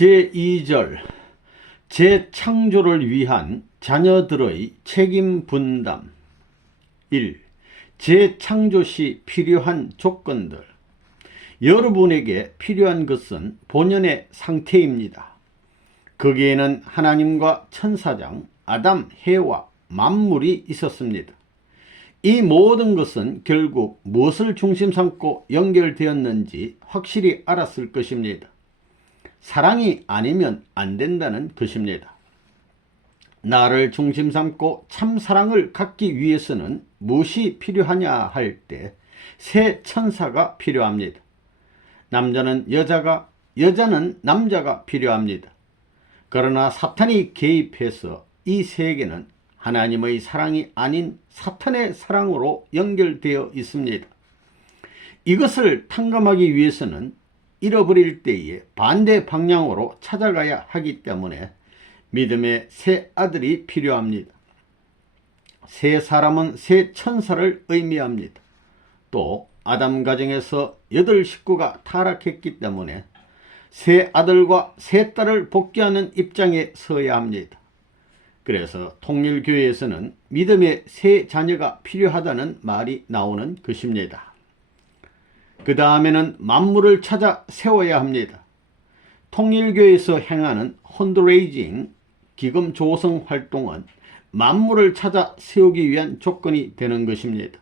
제2절 재창조를 위한 자녀들의 책임 분담. 1. 재창조 시 필요한 조건들. 여러분에게 필요한 것은 본연의 상태입니다. 거기에는 하나님과 천사장, 아담, 해와 만물이 있었습니다. 이 모든 것은 결국 무엇을 중심 삼고 연결되었는지 확실히 알았을 것입니다. 사랑이 아니면 안 된다는 것입니다. 나를 중심 삼고 참 사랑을 갖기 위해서는 무엇이 필요하냐 할 때 새 천사가 필요합니다. 남자는 여자가, 여자는 남자가 필요합니다. 그러나 사탄이 개입해서 이 세계는 하나님의 사랑이 아닌 사탄의 사랑으로 연결되어 있습니다. 이것을 탕감하기 위해서는 잃어버릴 때에 반대 방향으로 찾아가야 하기 때문에 믿음의 새 아들이 필요합니다. 새 사람은 새 천사를 의미합니다. 또 아담 가정에서 8 식구가 타락했기 때문에 새 아들과 새 딸을 복귀하는 입장에 서야 합니다. 그래서 통일교회에서는 믿음의 새 자녀가 필요하다는 말이 나오는 것입니다. 그 다음에는 만물을 찾아 세워야 합니다. 통일교회에서 행하는 헌드레이징, 기금 조성 활동은 만물을 찾아 세우기 위한 조건이 되는 것입니다.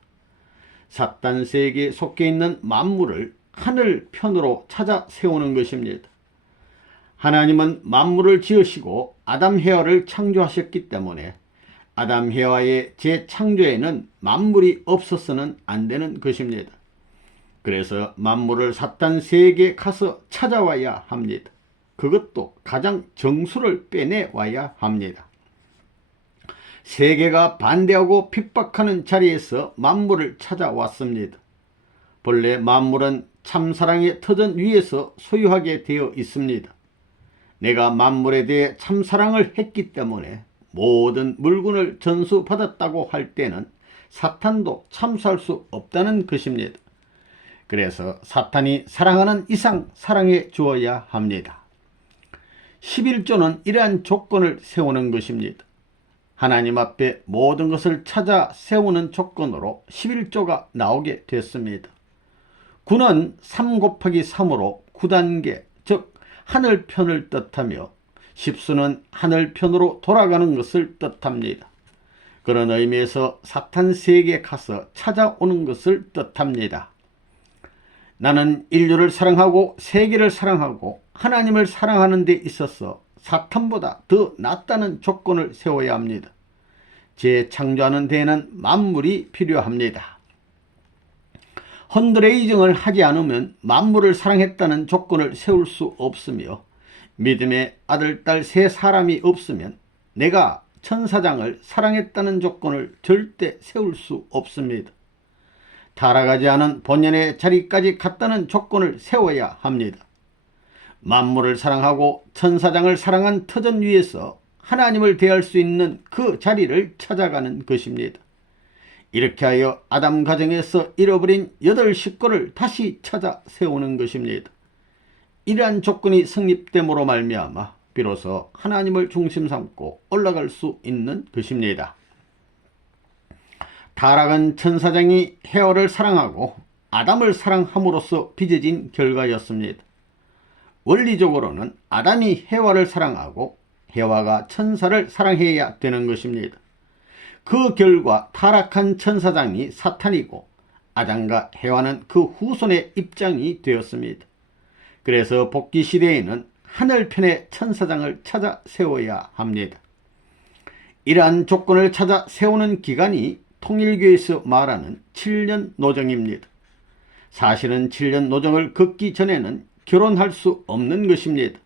사탄 세계에 속해 있는 만물을 하늘 편으로 찾아 세우는 것입니다. 하나님은 만물을 지으시고 아담 해와를 창조하셨기 때문에 아담 해와의 재창조에는 만물이 없어서는 안 되는 것입니다. 그래서 만물을 사탄 세계에 가서 찾아와야 합니다. 그것도 가장 정수를 빼내와야 합니다. 세계가 반대하고 핍박하는 자리에서 만물을 찾아왔습니다. 본래 만물은 참사랑의 터전 위에서 소유하게 되어 있습니다. 내가 만물에 대해 참사랑을 했기 때문에 모든 물건을 전수받았다고 할 때는 사탄도 참수할 수 없다는 것입니다. 그래서 사탄이 사랑하는 이상 사랑해 주어야 합니다. 11조는 이러한 조건을 세우는 것입니다. 하나님 앞에 모든 것을 찾아 세우는 조건으로 11조가 나오게 됐습니다. 9는 3 곱하기 3으로 9단계, 즉 하늘편을 뜻하며 10수는 하늘편으로 돌아가는 것을 뜻합니다. 그런 의미에서 사탄 세계에 가서 찾아오는 것을 뜻합니다. 나는 인류를 사랑하고 세계를 사랑하고 하나님을 사랑하는 데 있어서 사탄보다 더 낫다는 조건을 세워야 합니다. 재창조하는 데에는 만물이 필요합니다. 헌드레이징을 하지 않으면 만물을 사랑했다는 조건을 세울 수 없으며 믿음의 아들, 딸, 세 사람이 없으면 내가 천사장을 사랑했다는 조건을 절대 세울 수 없습니다. 타락하지 않은 본연의 자리까지 갔다는 조건을 세워야 합니다. 만물을 사랑하고 천사장을 사랑한 터전 위에서 하나님을 대할 수 있는 그 자리를 찾아가는 것입니다. 이렇게 하여 아담 가정에서 잃어버린 8 식구를 다시 찾아 세우는 것입니다. 이러한 조건이 성립됨으로 말미암아 비로소 하나님을 중심 삼고 올라갈 수 있는 것입니다. 타락은 천사장이 해와를 사랑하고 아담을 사랑함으로써 빚어진 결과였습니다. 원리적으로는 아담이 해와를 사랑하고 해와가 천사를 사랑해야 되는 것입니다. 그 결과 타락한 천사장이 사탄이고 아담과 해와는 그 후손의 입장이 되었습니다. 그래서 복귀 시대에는 하늘편의 천사장을 찾아 세워야 합니다. 이러한 조건을 찾아 세우는 기간이 통일교에서 말하는 7년 노정입니다. 사실은 7년 노정을 걷기 전에는 결혼할 수 없는 것입니다.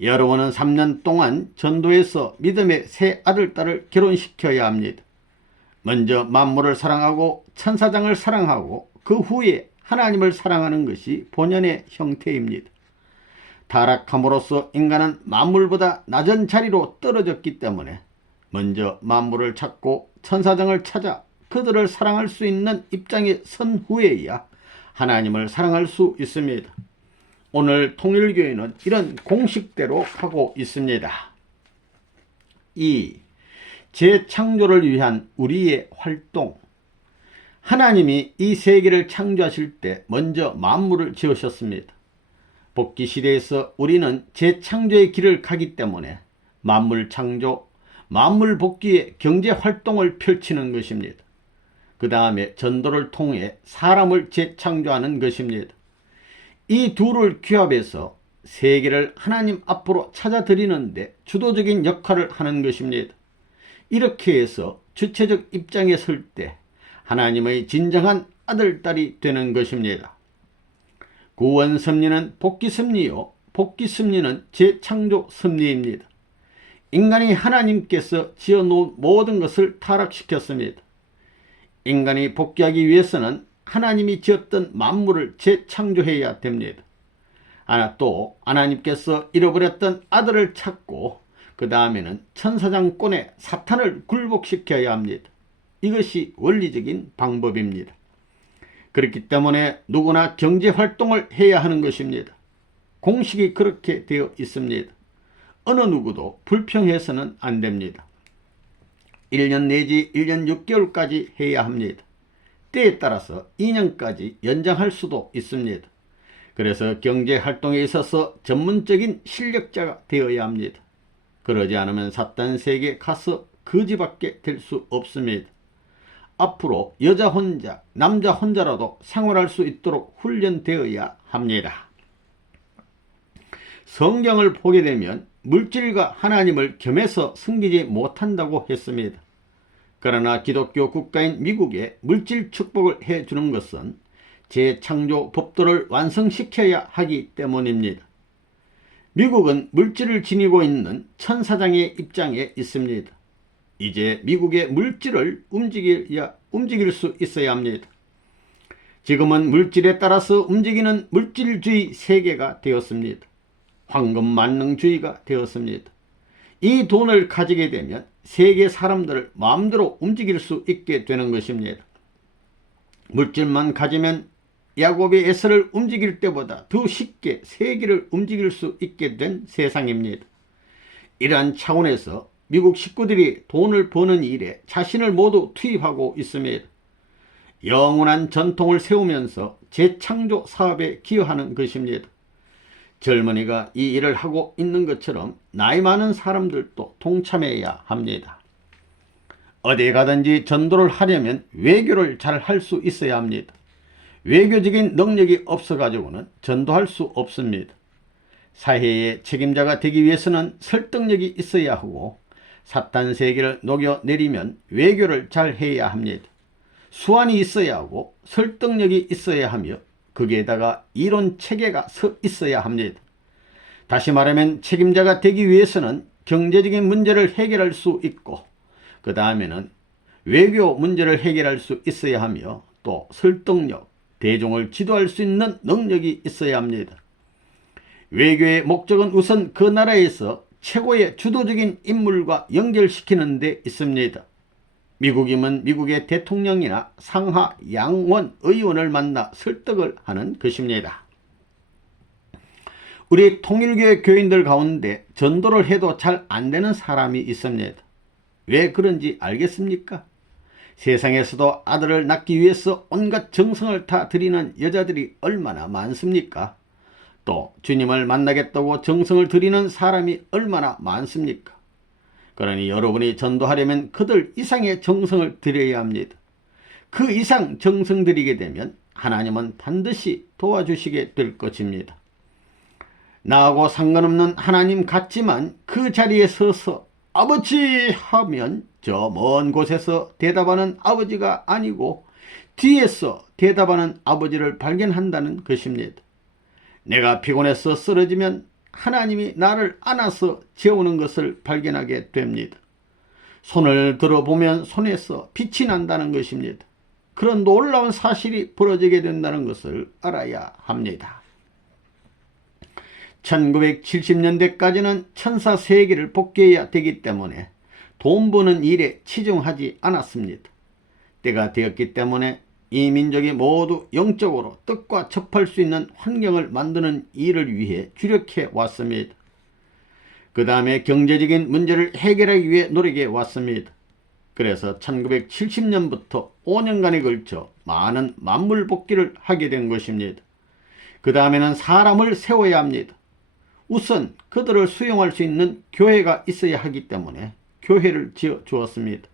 여러분은 3년 동안 전도에서 믿음의 새 아들, 딸을 결혼시켜야 합니다. 먼저 만물을 사랑하고 천사장을 사랑하고 그 후에 하나님을 사랑하는 것이 본연의 형태입니다. 타락함으로써 인간은 만물보다 낮은 자리로 떨어졌기 때문에 먼저 만물을 찾고 천사장을 찾아 그들을 사랑할 수 있는 입장에 선 후에야 하나님을 사랑할 수 있습니다. 오늘 통일교회는 이런 공식대로 하고 있습니다. 2. 재창조를 위한 우리의 활동. 하나님이 이 세계를 창조하실 때 먼저 만물을 지으셨습니다. 복귀 시대에서 우리는 재창조의 길을 가기 때문에 만물 창조, 만물 복귀의 경제활동을 펼치는 것입니다. 그 다음에 전도를 통해 사람을 재창조하는 것입니다. 이 둘을 규합해서 세계를 하나님 앞으로 찾아들이는데 주도적인 역할을 하는 것입니다. 이렇게 해서 주체적 입장에 설 때 하나님의 진정한 아들, 딸이 되는 것입니다. 구원 섭리는 복귀 섭리요, 복귀 섭리는 재창조 섭리입니다. 인간이 하나님께서 지어놓은 모든 것을 타락시켰습니다. 인간이 복귀하기 위해서는 하나님이 지었던 만물을 재창조해야 됩니다. 또 하나님께서 잃어버렸던 아들을 찾고 그 다음에는 천사장권의 사탄을 굴복시켜야 합니다. 이것이 원리적인 방법입니다. 그렇기 때문에 누구나 경제활동을 해야 하는 것입니다. 공식이 그렇게 되어 있습니다. 어느 누구도 불평해서는 안 됩니다. 1년 내지 1년 6개월까지 해야 합니다. 때에 따라서 2년까지 연장할 수도 있습니다. 그래서 경제활동에 있어서 전문적인 실력자가 되어야 합니다. 그러지 않으면 사탄 세계에 가서 거지밖에 될 수 없습니다. 앞으로 여자 혼자, 남자 혼자라도 생활할 수 있도록 훈련되어야 합니다. 성경을 보게 되면 물질과 하나님을 겸해서 섬기지 못한다고 했습니다. 그러나 기독교 국가인 미국에 물질 축복을 해주는 것은 재창조 법도를 완성시켜야 하기 때문입니다. 미국은 물질을 지니고 있는 천사장의 입장에 있습니다. 이제 미국의 물질을 움직일 수 있어야 합니다. 지금은 물질에 따라서 움직이는 물질주의 세계가 되었습니다. 황금만능주의가 되었습니다. 이 돈을 가지게 되면 세계 사람들을 마음대로 움직일 수 있게 되는 것입니다. 물질만 가지면 야곱의 에서를 움직일 때보다 더 쉽게 세계를 움직일 수 있게 된 세상입니다. 이러한 차원에서 미국 식구들이 돈을 버는 일에 자신을 모두 투입하고 있습니다. 영원한 전통을 세우면서 재창조 사업에 기여하는 것입니다. 젊은이가 이 일을 하고 있는 것처럼 나이 많은 사람들도 동참해야 합니다. 어디에 가든지 전도를 하려면 외교를 잘 할 수 있어야 합니다. 외교적인 능력이 없어가지고는 전도할 수 없습니다. 사회의 책임자가 되기 위해서는 설득력이 있어야 하고 사탄 세계를 녹여내리면 외교를 잘 해야 합니다. 수완이 있어야 하고 설득력이 있어야 하며 거기에다가 이론 체계가 서 있어야 합니다. 다시 말하면 책임자가 되기 위해서는 경제적인 문제를 해결할 수 있고 그 다음에는 외교 문제를 해결할 수 있어야 하며 또 설득력, 대중을 지도할 수 있는 능력이 있어야 합니다. 외교의 목적은 우선 그 나라에서 최고의 주도적인 인물과 연결시키는 데 있습니다. 미국이면 미국의 대통령이나 상하 양원 의원을 만나 설득을 하는 것입니다. 우리 통일교회 교인들 가운데 전도를 해도 잘 안되는 사람이 있습니다. 왜 그런지 알겠습니까? 세상에서도 아들을 낳기 위해서 온갖 정성을 다 들이는 여자들이 얼마나 많습니까? 또 주님을 만나겠다고 정성을 들이는 사람이 얼마나 많습니까? 그러니 여러분이 전도하려면 그들 이상의 정성을 들여야 합니다. 그 이상 정성 들이게 되면 하나님은 반드시 도와주시게 될 것입니다. 나하고 상관없는 하나님 같지만 그 자리에 서서 아버지 하면 저 먼 곳에서 대답하는 아버지가 아니고 뒤에서 대답하는 아버지를 발견한다는 것입니다. 내가 피곤해서 쓰러지면 하나님이 나를 안아서 재우는 것을 발견하게 됩니다. 손을 들어보면 손에서 빛이 난다는 것입니다. 그런 놀라운 사실이 벌어지게 된다는 것을 알아야 합니다. 1970년대까지는 천사 세계를 복귀해야 되기 때문에 돈 버는 일에 치중하지 않았습니다. 때가 되었기 때문에 이 민족이 모두 영적으로 뜻과 접할 수 있는 환경을 만드는 일을 위해 주력해 왔습니다. 그 다음에 경제적인 문제를 해결하기 위해 노력해 왔습니다. 그래서 1970년부터 5년간에 걸쳐 많은 만물 복귀를 하게 된 것입니다. 그 다음에는 사람을 세워야 합니다. 우선 그들을 수용할 수 있는 교회가 있어야 하기 때문에 교회를 지어 주었습니다.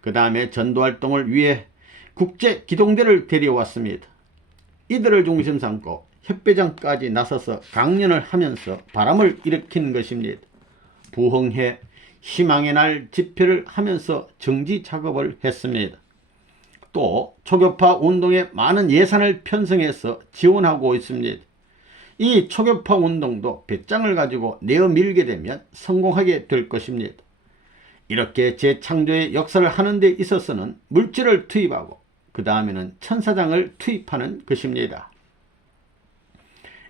그 다음에 전도활동을 위해 국제 기동대를 데려왔습니다. 이들을 중심 삼고 협회장까지 나서서 강연을 하면서 바람을 일으킨 것입니다. 부흥회 희망의 날 집회를 하면서 정지 작업을 했습니다. 또 초교파 운동에 많은 예산을 편성해서 지원하고 있습니다. 이 초교파 운동도 배짱을 가지고 내어 밀게 되면 성공하게 될 것입니다. 이렇게 재창조의 역사를 하는 데 있어서는 물질을 투입하고 그 다음에는 천사장을 투입하는 것입니다.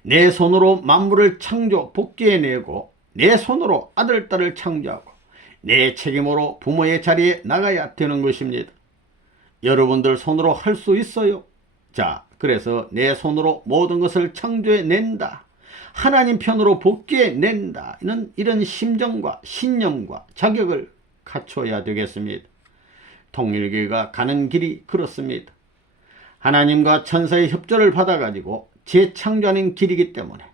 내 손으로 만물을 창조 복귀해내고 내 손으로 아들, 딸을 창조하고 내 책임으로 부모의 자리에 나가야 되는 것입니다. 여러분들 손으로 할 수 있어요? 자, 그래서 내 손으로 모든 것을 창조해낸다. 하나님 편으로 복귀해낸다. 이런 심정과 신념과 자격을 갖춰야 되겠습니다. 통일교회가 가는 길이 그렇습니다. 하나님과 천사의 협조를 받아가지고 재창조하는 길이기 때문에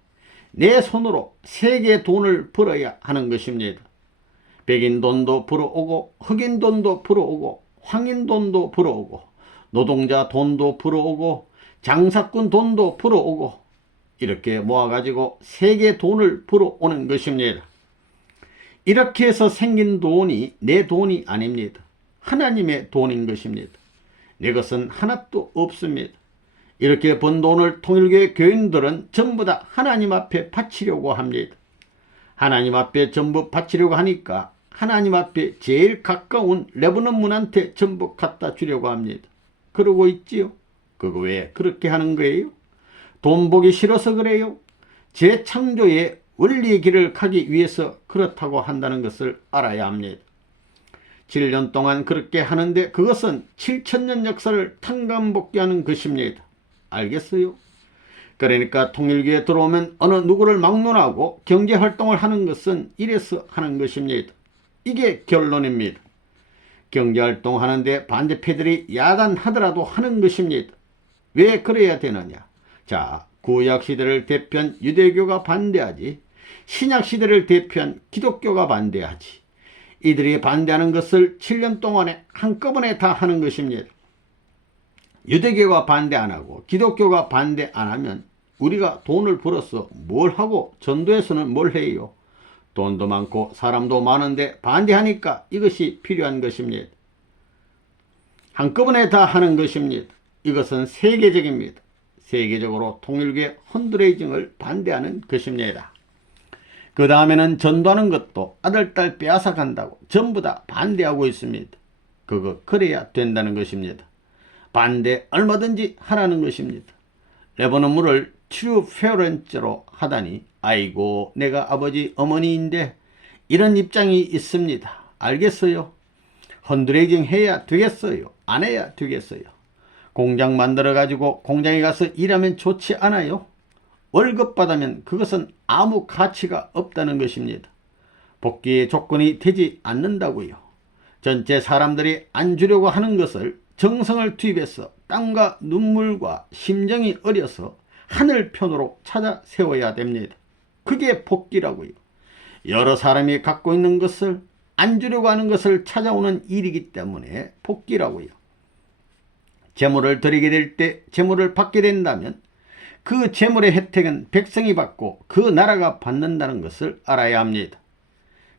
내 손으로 세계의 돈을 벌어야 하는 것입니다. 백인 돈도 불어오고 흑인 돈도 불어오고 황인 돈도 불어오고 노동자 돈도 불어오고 장사꾼 돈도 불어오고 이렇게 모아가지고 세계 돈을 불어오는 것입니다. 이렇게 해서 생긴 돈이 내 돈이 아닙니다. 하나님의 돈인 것입니다. 내 것은 하나도 없습니다. 이렇게 번 돈을 통일교회 교인들은 전부 다 하나님 앞에 바치려고 합니다. 하나님 앞에 전부 바치려고 하니까 하나님 앞에 제일 가까운 레바논 문한테 전부 갖다 주려고 합니다. 그러고 있지요. 그거 왜 그렇게 하는 거예요? 돈 보기 싫어서 그래요? 재창조의 원리의 길을 가기 위해서 그렇다고 한다는 것을 알아야 합니다. 7년 동안 그렇게 하는데 그것은 7천년 역사를 탕감복귀하는 것입니다. 알겠어요? 그러니까 통일교에 들어오면 어느 누구를 막론하고 경제활동을 하는 것은 이래서 하는 것입니다. 이게 결론입니다. 경제활동하는데 반대패들이 야단하더라도 하는 것입니다. 왜 그래야 되느냐? 자, 구약시대를 대표한 유대교가 반대하지 신약시대를 대표한 기독교가 반대하지 이들이 반대하는 것을 7년 동안에 한꺼번에 다 하는 것입니다. 유대교가 반대 안 하고 기독교가 반대 안 하면 우리가 돈을 벌어서 뭘 하고 전도에서는 뭘 해요? 돈도 많고 사람도 많은데 반대하니까 이것이 필요한 것입니다. 한꺼번에 다 하는 것입니다. 이것은 세계적입니다. 세계적으로 통일교의 헌드레이징을 반대하는 것입니다. 그 다음에는 전도하는 것도 아들, 딸 빼앗아 간다고 전부 다 반대하고 있습니다. 그거 그래야 된다는 것입니다. 반대 얼마든지 하라는 것입니다. 레바논 물을 트루 페어런트로 하다니 아이고 내가 아버지 어머니인데 이런 입장이 있습니다. 알겠어요? 헌드레이징 해야 되겠어요? 안 해야 되겠어요? 공장 만들어 가지고 공장에 가서 일하면 좋지 않아요? 월급 받으면 그것은 아무 가치가 없다는 것입니다. 복귀의 조건이 되지 않는다고요. 전체 사람들이 안 주려고 하는 것을 정성을 투입해서 땀과 눈물과 심정이 어려서 하늘편으로 찾아 세워야 됩니다. 그게 복귀라고요. 여러 사람이 갖고 있는 것을 안 주려고 하는 것을 찾아오는 일이기 때문에 복귀라고요. 재물을 드리게 될 때 재물을 받게 된다면 그 재물의 혜택은 백성이 받고 그 나라가 받는다는 것을 알아야 합니다.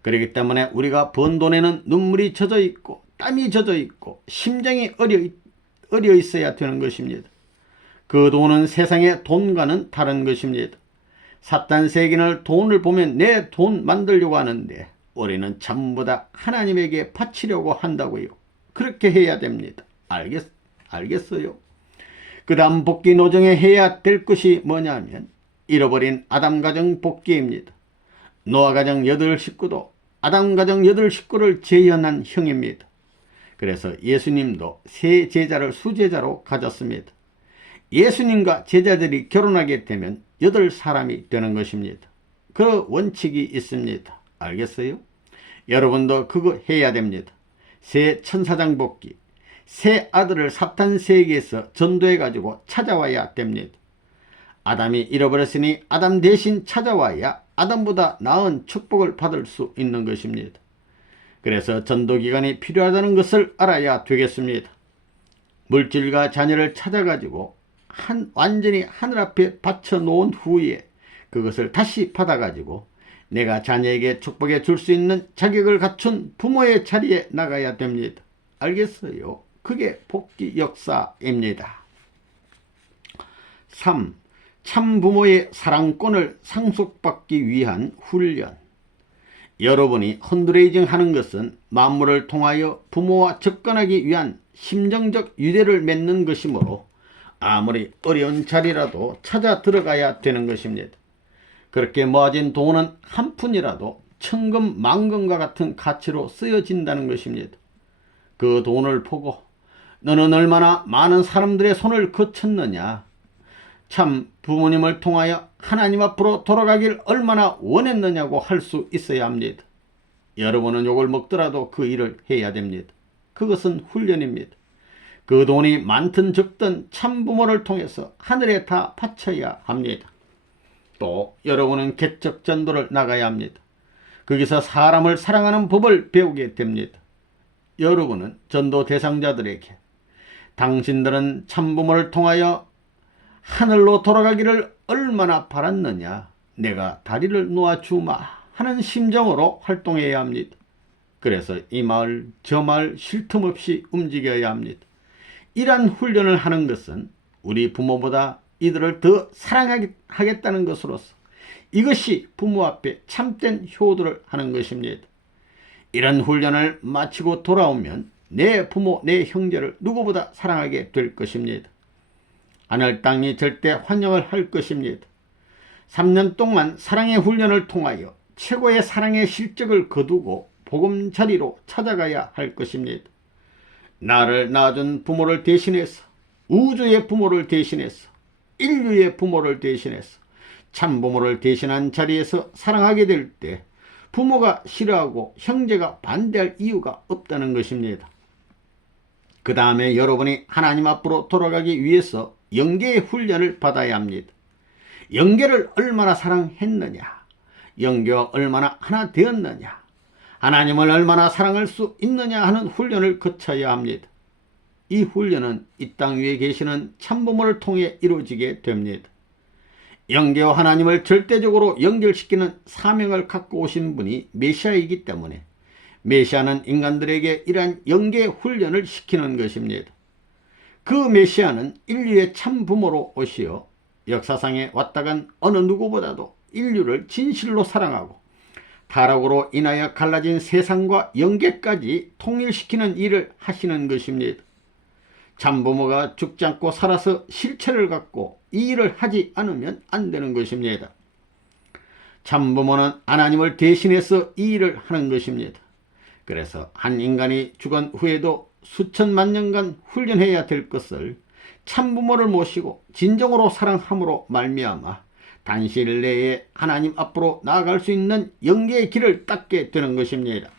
그렇기 때문에 우리가 번 돈에는 눈물이 젖어 있고 땀이 젖어 있고 심정이 어려 있어야 되는 것입니다. 그 돈은 세상의 돈과는 다른 것입니다. 사탄 세계는 돈을 보면 내 돈 만들려고 하는데 우리는 전부 다 하나님에게 바치려고 한다고요. 그렇게 해야 됩니다. 알겠어요? 그 다음 복귀 노정에 해야 될 것이 뭐냐면 잃어버린 아담 가정 복귀입니다. 노아 가정 8식구도 아담 가정 8식구를 재현한 형입니다. 그래서 예수님도 세 제자를 수제자로 가졌습니다. 예수님과 제자들이 결혼하게 되면 8사람이 되는 것입니다. 그 원칙이 있습니다. 알겠어요? 여러분도 그거 해야 됩니다. 새 천사장 복귀, 새 아들을 사탄 세계에서 전도해 가지고 찾아와야 됩니다. 아담이 잃어버렸으니 아담 대신 찾아와야 아담보다 나은 축복을 받을 수 있는 것입니다. 그래서 전도기간이 필요하다는 것을 알아야 되겠습니다. 물질과 자녀를 찾아가지고 완전히 하늘 앞에 바쳐 놓은 후에 그것을 다시 받아가지고 내가 자녀에게 축복해 줄 수 있는 자격을 갖춘 부모의 자리에 나가야 됩니다. 알겠어요? 그게 복귀 역사입니다. 3. 참부모의 사랑권을 상속받기 위한 훈련. 여러분이 헌드레이징 하는 것은 만물을 통하여 부모와 접근하기 위한 심정적 유대를 맺는 것이므로 아무리 어려운 자리라도 찾아 들어가야 되는 것입니다. 그렇게 모아진 돈은 한 푼이라도 천금 만금과 같은 가치로 쓰여진다는 것입니다. 그 돈을 보고 너는 얼마나 많은 사람들의 손을 거쳤느냐, 참 부모님을 통하여 하나님 앞으로 돌아가길 얼마나 원했느냐고 할 수 있어야 합니다. 여러분은 욕을 먹더라도 그 일을 해야 됩니다. 그것은 훈련입니다. 그 돈이 많든 적든 참부모를 통해서 하늘에 다 바쳐야 합니다. 또 여러분은 개척 전도를 나가야 합니다. 거기서 사람을 사랑하는 법을 배우게 됩니다. 여러분은 전도 대상자들에게 당신들은 참부모를 통하여 하늘로 돌아가기를 얼마나 바랐느냐, 내가 다리를 놓아주마 하는 심정으로 활동해야 합니다. 그래서 이 마을 저 마을 쉴 틈 없이 움직여야 합니다. 이러한 훈련을 하는 것은 우리 부모보다 이들을 더 사랑하겠다는 것으로서 이것이 부모 앞에 참된 효도를 하는 것입니다. 이런 훈련을 마치고 돌아오면 내 부모, 내 형제를 누구보다 사랑하게 될 것입니다. 하늘 땅이 절대 환영을 할 것입니다. 3년 동안 사랑의 훈련을 통하여 최고의 사랑의 실적을 거두고 보금자리로 찾아가야 할 것입니다. 나를 낳아준 부모를 대신해서, 우주의 부모를 대신해서, 인류의 부모를 대신해서 참부모를 대신한 자리에서 사랑하게 될 때 부모가 싫어하고 형제가 반대할 이유가 없다는 것입니다. 그 다음에 여러분이 하나님 앞으로 돌아가기 위해서 영계의 훈련을 받아야 합니다. 영계를 얼마나 사랑했느냐, 영계와 얼마나 하나 되었느냐, 하나님을 얼마나 사랑할 수 있느냐 하는 훈련을 거쳐야 합니다. 이 훈련은 이 땅 위에 계시는 참부모를 통해 이루어지게 됩니다. 영계와 하나님을 절대적으로 연결시키는 사명을 갖고 오신 분이 메시아이기 때문에 메시아는 인간들에게 이러한 영계 훈련을 시키는 것입니다. 그 메시아는 인류의 참부모로 오시어 역사상에 왔다간 어느 누구보다도 인류를 진실로 사랑하고 타락으로 인하여 갈라진 세상과 영계까지 통일시키는 일을 하시는 것입니다. 참부모가 죽지 않고 살아서 실체를 갖고 이 일을 하지 않으면 안 되는 것입니다. 참부모는 하나님을 대신해서 이 일을 하는 것입니다. 그래서 한 인간이 죽은 후에도 수천만 년간 훈련해야 될 것을 참부모를 모시고 진정으로 사랑함으로 말미암아 단시일 내에 하나님 앞으로 나아갈 수 있는 영계의 길을 닦게 되는 것입니다.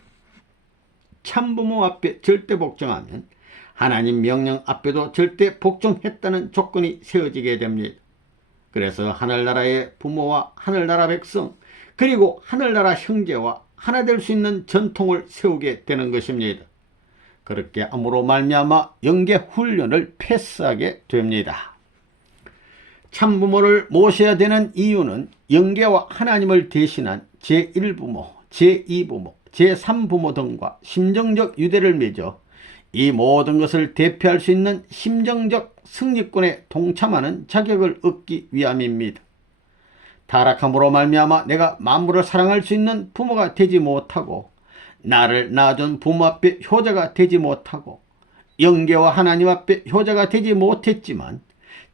참부모 앞에 절대 복종하면 하나님 명령 앞에도 절대 복종했다는 조건이 세워지게 됩니다. 그래서 하늘나라의 부모와 하늘나라 백성 그리고 하늘나라 형제와 하나 될 수 있는 전통을 세우게 되는 것입니다. 그렇게 함으로 말미암아 영계 훈련을 패스하게 됩니다. 참부모를 모셔야 되는 이유는 영계와 하나님을 대신한 제1부모, 제2부모, 제3부모 등과 심정적 유대를 맺어 이 모든 것을 대표할 수 있는 심정적 승리권에 동참하는 자격을 얻기 위함입니다. 타락함으로 말미암아 내가 만물을 사랑할 수 있는 부모가 되지 못하고 나를 낳아준 부모 앞에 효자가 되지 못하고 영계와 하나님 앞에 효자가 되지 못했지만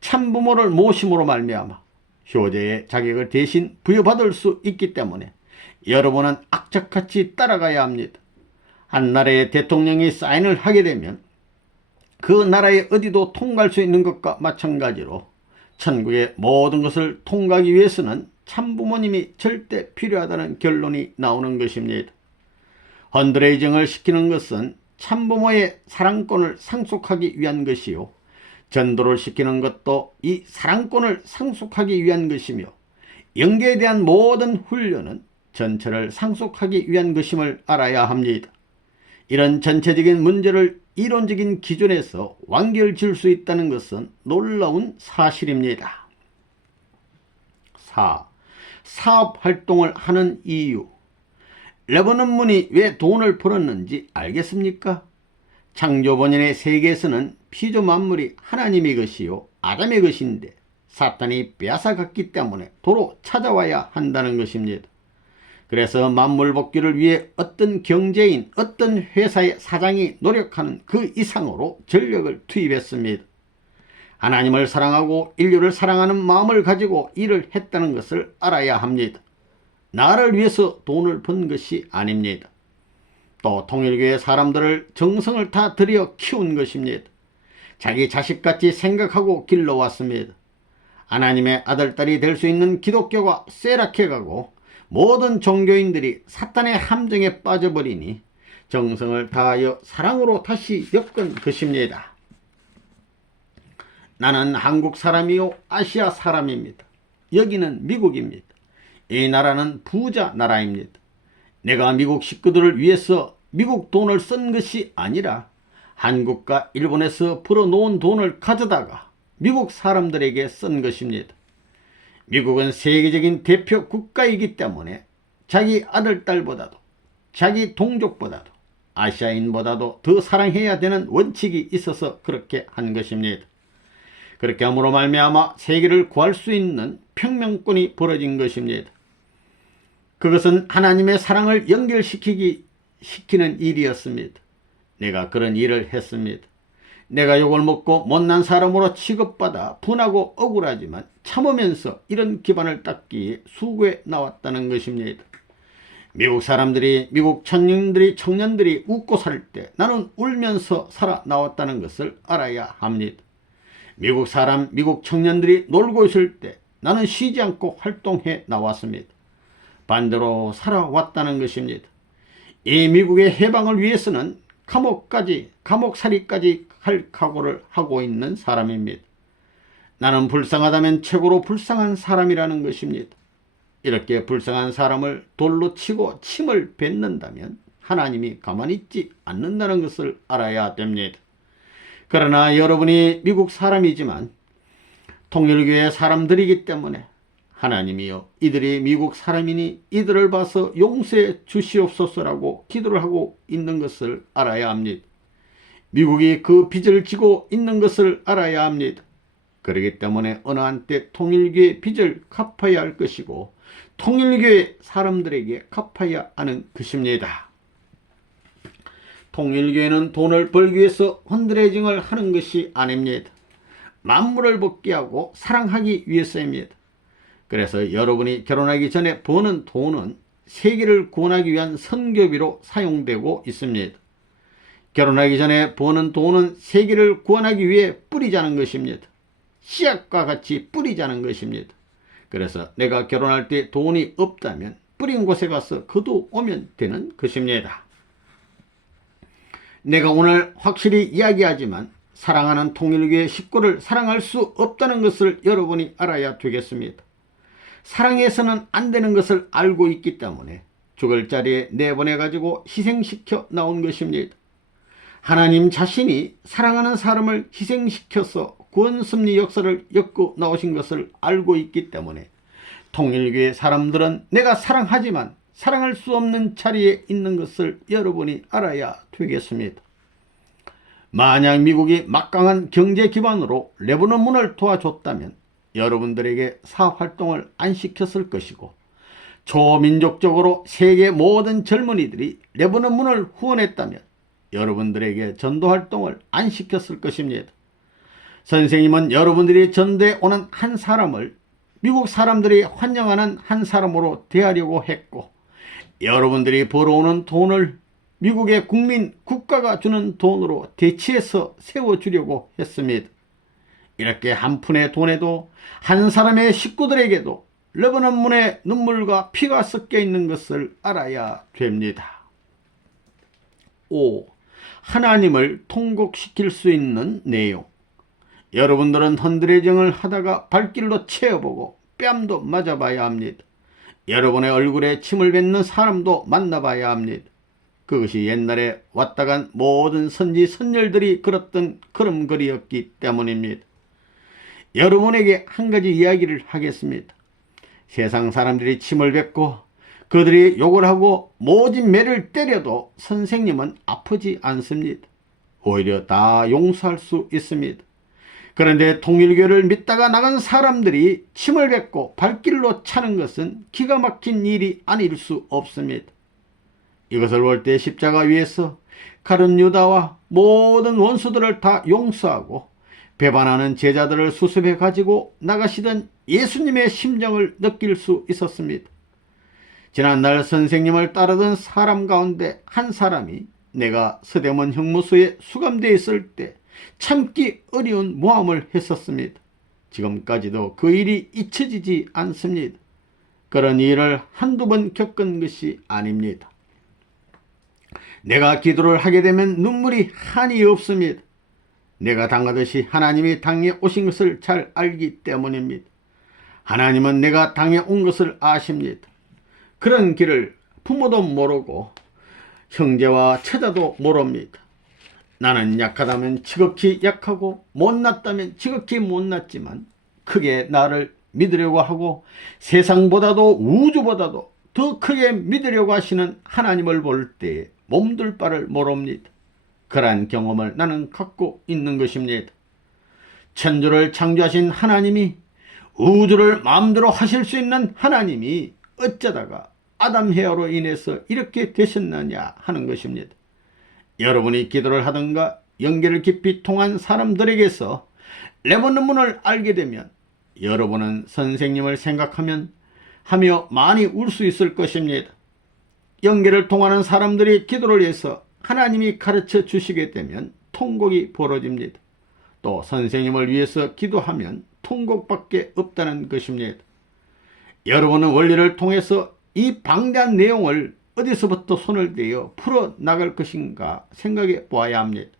참부모를 모심으로 말미암아 효자의 자격을 대신 부여받을 수 있기 때문에 여러분은 악착같이 따라가야 합니다. 한 나라의 대통령이 사인을 하게 되면 그 나라의 어디도 통과할 수 있는 것과 마찬가지로 천국의 모든 것을 통과하기 위해서는 참부모님이 절대 필요하다는 결론이 나오는 것입니다. 헌드레이징을 시키는 것은 참부모의 사랑권을 상속하기 위한 것이요, 전도를 시키는 것도 이 사랑권을 상속하기 위한 것이며, 영계에 대한 모든 훈련은 전체를 상속하기 위한 것임을 알아야 합니다. 이런 전체적인 문제를 이론적인 기준에서 완결 지을 수 있다는 것은 놀라운 사실입니다. 4. 사업활동을 하는 이유. 레버넌 문이 왜 돈을 벌었는지 알겠습니까? 창조 본연의 세계에서는 피조 만물이 하나님의 것이요 아담의 것인데 사탄이 빼앗아갔기 때문에 도로 찾아와야 한다는 것입니다. 그래서 만물 복귀를 위해 어떤 경제인, 어떤 회사의 사장이 노력하는 그 이상으로 전력을 투입했습니다. 하나님을 사랑하고 인류를 사랑하는 마음을 가지고 일을 했다는 것을 알아야 합니다. 나를 위해서 돈을 번 것이 아닙니다. 또 통일교회 사람들을 정성을 다 들여 키운 것입니다. 자기 자식같이 생각하고 길러왔습니다. 하나님의 아들딸이 될 수 있는 기독교가 쇠락해가고 모든 종교인들이 사탄의 함정에 빠져버리니 정성을 다하여 사랑으로 다시 엮은 것입니다. 나는 한국 사람이요 아시아 사람입니다. 여기는 미국입니다. 이 나라는 부자 나라입니다. 내가 미국 식구들을 위해서 미국 돈을 쓴 것이 아니라 한국과 일본에서 벌어놓은 돈을 가져다가 미국 사람들에게 쓴 것입니다. 미국은 세계적인 대표 국가이기 때문에 자기 아들, 딸보다도 자기 동족보다도 아시아인보다도 더 사랑해야 되는 원칙이 있어서 그렇게 한 것입니다. 그렇게 함으로 말미암아 세계를 구할 수 있는 평명권이 벌어진 것입니다. 그것은 하나님의 사랑을 연결시키는 일이었습니다. 내가 그런 일을 했습니다. 내가 욕을 먹고 못난 사람으로 취급받아 분하고 억울하지만 참으면서 이런 기반을 닦기에 수고해 나왔다는 것입니다. 미국 사람들이, 미국 청년들이 웃고 살 때 나는 울면서 살아나왔다는 것을 알아야 합니다. 미국 사람, 미국 청년들이 놀고 있을 때 나는 쉬지 않고 활동해 나왔습니다. 반대로 살아왔다는 것입니다. 이 미국의 해방을 위해서는 감옥살이까지 할 각오를 하고 있는 사람입니다. 나는 불쌍하다면 최고로 불쌍한 사람이라는 것입니다. 이렇게 불쌍한 사람을 돌로 치고 침을 뱉는다면 하나님이 가만히 있지 않는다는 것을 알아야 됩니다. 그러나 여러분이 미국 사람이지만 통일교회 사람들이기 때문에 하나님이여, 이들이 미국 사람이니 이들을 봐서 용서해 주시옵소서라고 기도를 하고 있는 것을 알아야 합니다. 미국이 그 빚을 지고 있는 것을 알아야 합니다. 그렇기 때문에 어느 한때 통일교회 빚을 갚아야 할 것이고 통일교회 사람들에게 갚아야 하는 것입니다. 통일교회는 돈을 벌기 위해서 헌드레이징을 하는 것이 아닙니다. 만물을 복귀하고 사랑하기 위해서입니다. 그래서 여러분이 결혼하기 전에 버는 돈은 세계를 구원하기 위한 선교비로 사용되고 있습니다. 결혼하기 전에 버는 돈은 세계를 구원하기 위해 뿌리자는 것입니다. 씨앗과 같이 뿌리자는 것입니다. 그래서 내가 결혼할 때 돈이 없다면 뿌린 곳에 가서 거두오면 되는 것입니다. 내가 오늘 확실히 이야기하지만 사랑하는 통일교회 식구를 사랑할 수 없다는 것을 여러분이 알아야 되겠습니다. 사랑해서는 안 되는 것을 알고 있기 때문에 죽을 자리에 내보내가지고 희생시켜 나온 것입니다. 하나님 자신이 사랑하는 사람을 희생시켜서 구원섭리 역사를 엮고 나오신 것을 알고 있기 때문에 통일교회 사람들은 내가 사랑하지만 사랑할 수 없는 자리에 있는 것을 여러분이 알아야 되겠습니다. 만약 미국이 막강한 경제 기반으로 레버논 문을 도와줬다면 여러분들에게 사업활동을 안 시켰을 것이고 초민족적으로 세계 모든 젊은이들이 레버논 문을 후원했다면 여러분들에게 전도활동을 안 시켰을 것입니다. 선생님은 여러분들이 전도에 오는 한 사람을 미국 사람들이 환영하는 한 사람으로 대하려고 했고 여러분들이 벌어오는 돈을 미국의 국가가 주는 돈으로 대치해서 세워주려고 했습니다. 이렇게 한 푼의 돈에도 한 사람의 식구들에게도 레바논 문에 눈물과 피가 섞여 있는 것을 알아야 됩니다. 5. 하나님을 통곡시킬 수 있는 내용. 여러분들은 헌드레징을 하다가 발길로 채워보고 뺨도 맞아봐야 합니다. 여러분의 얼굴에 침을 뱉는 사람도 만나봐야 합니다. 그것이 옛날에 왔다간 모든 선지 선열들이 걸었던 걸음걸이였기 때문입니다. 여러분에게 한 가지 이야기를 하겠습니다. 세상 사람들이 침을 뱉고 그들이 욕을 하고 모진 매를 때려도 선생님은 아프지 않습니다. 오히려 다 용서할 수 있습니다. 그런데 통일교를 믿다가 나간 사람들이 침을 뱉고 발길로 차는 것은 기가 막힌 일이 아닐 수 없습니다. 이것을 볼 때 십자가 위에서 가룟 유다와 모든 원수들을 다 용서하고 배반하는 제자들을 수습해 가지고 나가시던 예수님의 심정을 느낄 수 있었습니다. 지난날 선생님을 따르던 사람 가운데 한 사람이 내가 서대문 형무소에 수감되어 있을 때 참기 어려운 모함을 했었습니다. 지금까지도 그 일이 잊혀지지 않습니다. 그런 일을 한두 번 겪은 것이 아닙니다. 내가 기도를 하게 되면 눈물이 한이 없습니다. 내가 당하듯이 하나님이 당해 오신 것을 잘 알기 때문입니다. 하나님은 내가 당해 온 것을 아십니다. 그런 길을 부모도 모르고 형제와 처자도 모릅니다. 나는 약하다면 지극히 약하고 못났다면 지극히 못났지만 크게 나를 믿으려고 하고 세상보다도 우주보다도 더 크게 믿으려고 하시는 하나님을 볼 때에 몸둘 바를 모릅니다. 그러한 경험을 나는 갖고 있는 것입니다. 천주를 창조하신 하나님이, 우주를 마음대로 하실 수 있는 하나님이 어쩌다가 아담 헤아로 인해서 이렇게 되셨느냐 하는 것입니다. 여러분이 기도를 하든가 연계를 깊이 통한 사람들에게서 레바논 문을 알게 되면 여러분은 선생님을 생각하며 많이 울 수 있을 것입니다. 연계를 통하는 사람들이 기도를 해서 하나님이 가르쳐 주시게 되면 통곡이 벌어집니다. 또 선생님을 위해서 기도하면 통곡밖에 없다는 것입니다. 여러분은 원리를 통해서 이 방대한 내용을 어디서부터 손을 대어 풀어나갈 것인가 생각해 보아야 합니다.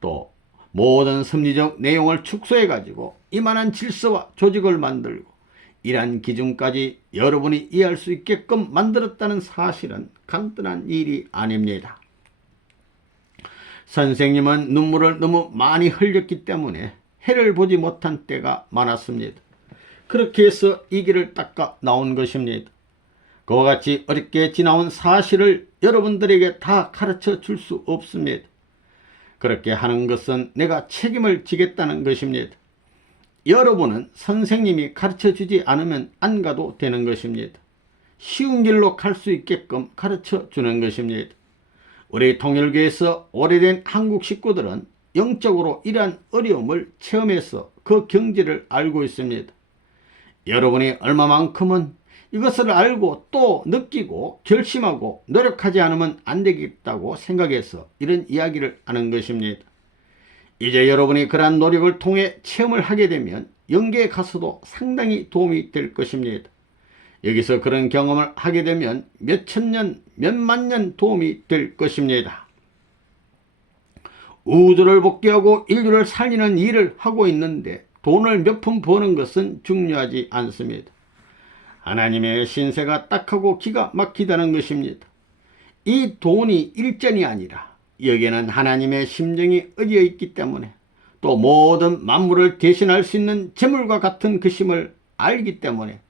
또 모든 섭리적 내용을 축소해 가지고 이만한 질서와 조직을 만들고 이러한 기준까지 여러분이 이해할 수 있게끔 만들었다는 사실은 간단한 일이 아닙니다. 선생님은 눈물을 너무 많이 흘렸기 때문에 해를 보지 못한 때가 많았습니다. 그렇게 해서 이 길을 닦아 나온 것입니다. 그와 같이 어렵게 지나온 사실을 여러분들에게 다 가르쳐 줄 수 없습니다. 그렇게 하는 것은 내가 책임을 지겠다는 것입니다. 여러분은 선생님이 가르쳐 주지 않으면 안 가도 되는 것입니다. 쉬운 길로 갈 수 있게끔 가르쳐 주는 것입니다. 우리 통일교에서 오래된 한국 식구들은 영적으로 이러한 어려움을 체험해서 그 경지를 알고 있습니다. 여러분이 얼마만큼은 이것을 알고 또 느끼고 결심하고 노력하지 않으면 안 되겠다고 생각해서 이런 이야기를 하는 것입니다. 이제 여러분이 그러한 노력을 통해 체험을 하게 되면 영계에 가서도 상당히 도움이 될 것입니다. 여기서 그런 경험을 하게 되면 몇 천년, 몇만 년 도움이 될 것입니다. 우주를 복귀하고 인류를 살리는 일을 하고 있는데 돈을 몇 푼 버는 것은 중요하지 않습니다. 하나님의 신세가 딱하고 기가 막히다는 것입니다. 이 돈이 일전이 아니라 여기에는 하나님의 심정이 어디에 있기 때문에 또 모든 만물을 대신할 수 있는 재물과 같은 그 심을 알기 때문에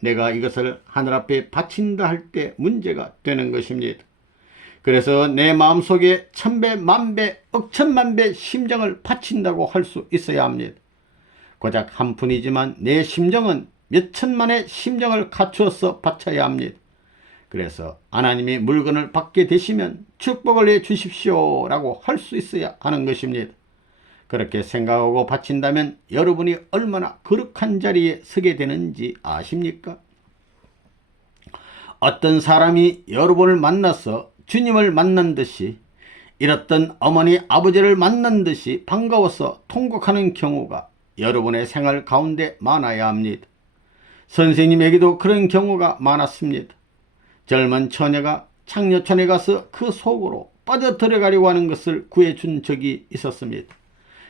내가 이것을 하늘 앞에 바친다 할 때 문제가 되는 것입니다. 그래서 내 마음속에 천배, 만배, 억천만배 심정을 바친다고 할 수 있어야 합니다. 고작 한 푼이지만 내 심정은 몇천만의 심정을 갖추어서 바쳐야 합니다. 그래서 하나님이 물건을 받게 되시면 축복을 해 주십시오 라고 할 수 있어야 하는 것입니다. 그렇게 생각하고 바친다면 여러분이 얼마나 거룩한 자리에 서게 되는지 아십니까? 어떤 사람이 여러분을 만나서 주님을 만난 듯이 잃었던 어머니 아버지를 만난 듯이 반가워서 통곡하는 경우가 여러분의 생활 가운데 많아야 합니다. 선생님에게도 그런 경우가 많았습니다. 젊은 처녀가 창녀촌에 가서 그 속으로 빠져들어가려고 하는 것을 구해준 적이 있었습니다.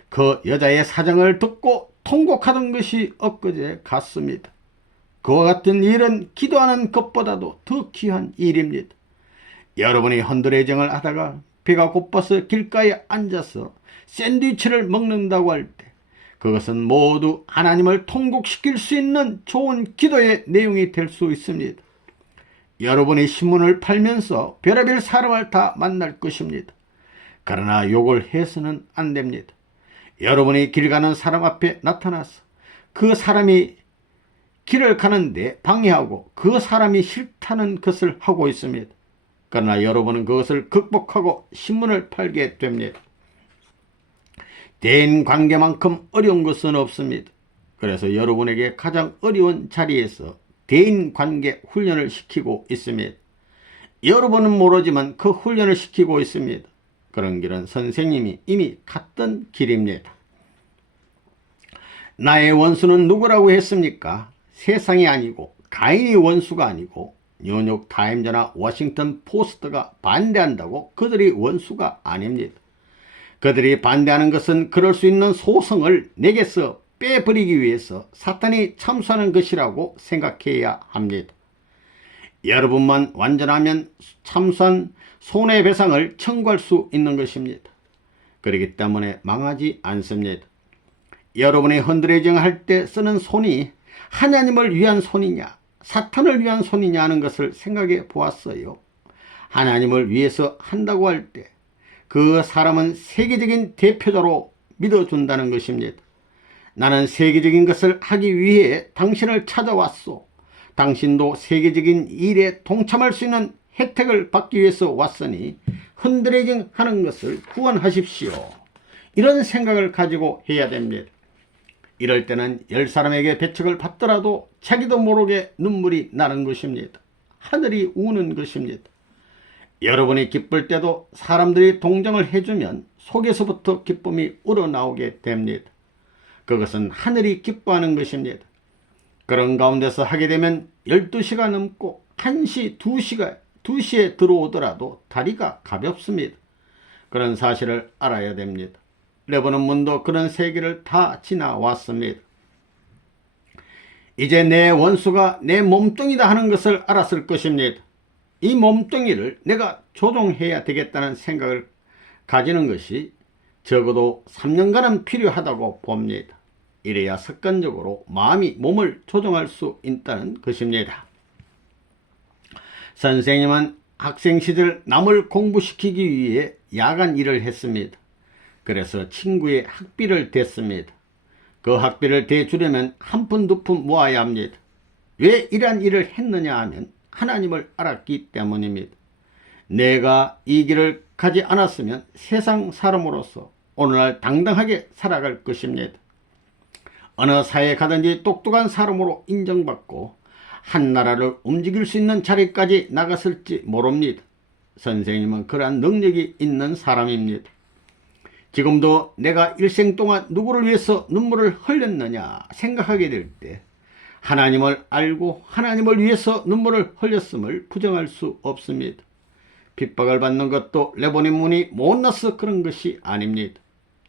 그 여자의 사정을 듣고 통곡하던 것이 엊그제 같습니다. 그와 같은 일은 기도하는 것보다도 더 귀한 일입니다. 여러분이 헌드레정을 하다가 배가 고파서 길가에 앉아서 샌드위치를 먹는다고 할 때 그것은 모두 하나님을 통곡시킬 수 있는 좋은 기도의 내용이 될 수 있습니다. 여러분이 신문을 팔면서 별의별 사람을 다 만날 것입니다. 그러나 욕을 해서는 안 됩니다. 여러분이 길 가는 사람 앞에 나타나서 그 사람이 길을 가는데 방해하고 그 사람이 싫다는 것을 하고 있습니다. 그러나 여러분은 그것을 극복하고 신문을 팔게 됩니다. 대인관계만큼 어려운 것은 없습니다. 그래서 여러분에게 가장 어려운 자리에서 대인관계 훈련을 시키고 있습니다. 여러분은 모르지만 그 훈련을 시키고 있습니다. 그런 길은 선생님이 이미 갔던 길입니다. 나의 원수는 누구라고 했습니까? 세상이 아니고 가인이 원수가 아니고 뉴욕타임즈나 워싱턴 포스트가 반대한다고 그들이 원수가 아닙니다. 그들이 반대하는 것은 그럴 수 있는 소성을 내게서 빼버리기 위해서 사탄이 참수하는 것이라고 생각해야 합니다. 여러분만 완전하면 참수한 손해배상을 청구할 수 있는 것입니다. 그렇기 때문에 망하지 않습니다. 여러분이 헌드레징을 할 때 쓰는 손이 하나님을 위한 손이냐 사탄을 위한 손이냐 하는 것을 생각해 보았어요. 하나님을 위해서 한다고 할 때 그 사람은 세계적인 대표자로 믿어준다는 것입니다. 나는 세계적인 것을 하기 위해 당신을 찾아왔소. 당신도 세계적인 일에 동참할 수 있는 혜택을 받기 위해서 왔으니 헌드레징 하는 것을 후원하십시오. 이런 생각을 가지고 해야 됩니다. 이럴 때는 10사람에게 배척을 받더라도 자기도 모르게 눈물이 나는 것입니다. 하늘이 우는 것입니다. 여러분이 기쁠 때도 사람들이 동정을 해주면 속에서부터 기쁨이 우러나오게 됩니다. 그것은 하늘이 기뻐하는 것입니다. 그런 가운데서 하게 되면 12시가 넘고 1시, 2시에 들어오더라도 다리가 가볍습니다. 그런 사실을 알아야 됩니다. 레버넌 문도 그런 세계를 다 지나왔습니다. 이제 내 원수가 내 몸뚱이다 하는 것을 알았을 것입니다. 이 몸뚱이를 내가 조종해야 되겠다는 생각을 가지는 것이 적어도 3년간은 필요하다고 봅니다. 이래야 습관적으로 마음이 몸을 조종할 수 있다는 것입니다. 선생님은 학생 시절 남을 공부시키기 위해 야간 일을 했습니다. 그래서 친구의 학비를 댔습니다. 그 학비를 대주려면 한 푼 두 푼 모아야 합니다. 왜 이러한 일을 했느냐 하면 하나님을 알았기 때문입니다. 내가 이 길을 가지 않았으면 세상 사람으로서 오늘날 당당하게 살아갈 것입니다. 어느 사회에 가든지 똑똑한 사람으로 인정받고 한 나라를 움직일 수 있는 자리까지 나갔을지 모릅니다. 선생님은 그러한 능력이 있는 사람입니다. 지금도 내가 일생 동안 누구를 위해서 눈물을 흘렸느냐 생각하게 될 때 하나님을 알고 하나님을 위해서 눈물을 흘렸음을 부정할 수 없습니다. 핍박을 받는 것도 레버넌 문이 못나서 그런 것이 아닙니다.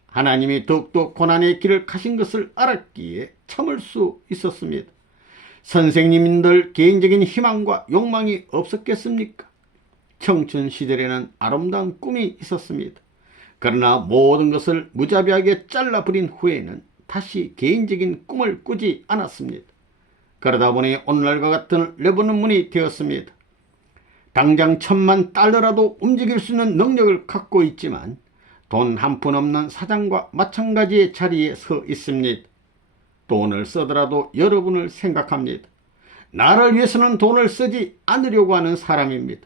하나님이 더욱더 고난의 길을 가신 것을 알았기에 참을 수 있었습니다. 선생님들 개인적인 희망과 욕망이 없었겠습니까? 청춘 시절에는 아름다운 꿈이 있었습니다. 그러나 모든 것을 무자비하게 잘라버린 후에는 다시 개인적인 꿈을 꾸지 않았습니다. 그러다 보니 오늘날과 같은 레버넌 문이 되었습니다. 당장 $10,000라도 움직일 수 있는 능력을 갖고 있지만 돈 한 푼 없는 사장과 마찬가지의 자리에 서 있습니다. 돈을 쓰더라도 여러분을 생각합니다. 나를 위해서는 돈을 쓰지 않으려고 하는 사람입니다.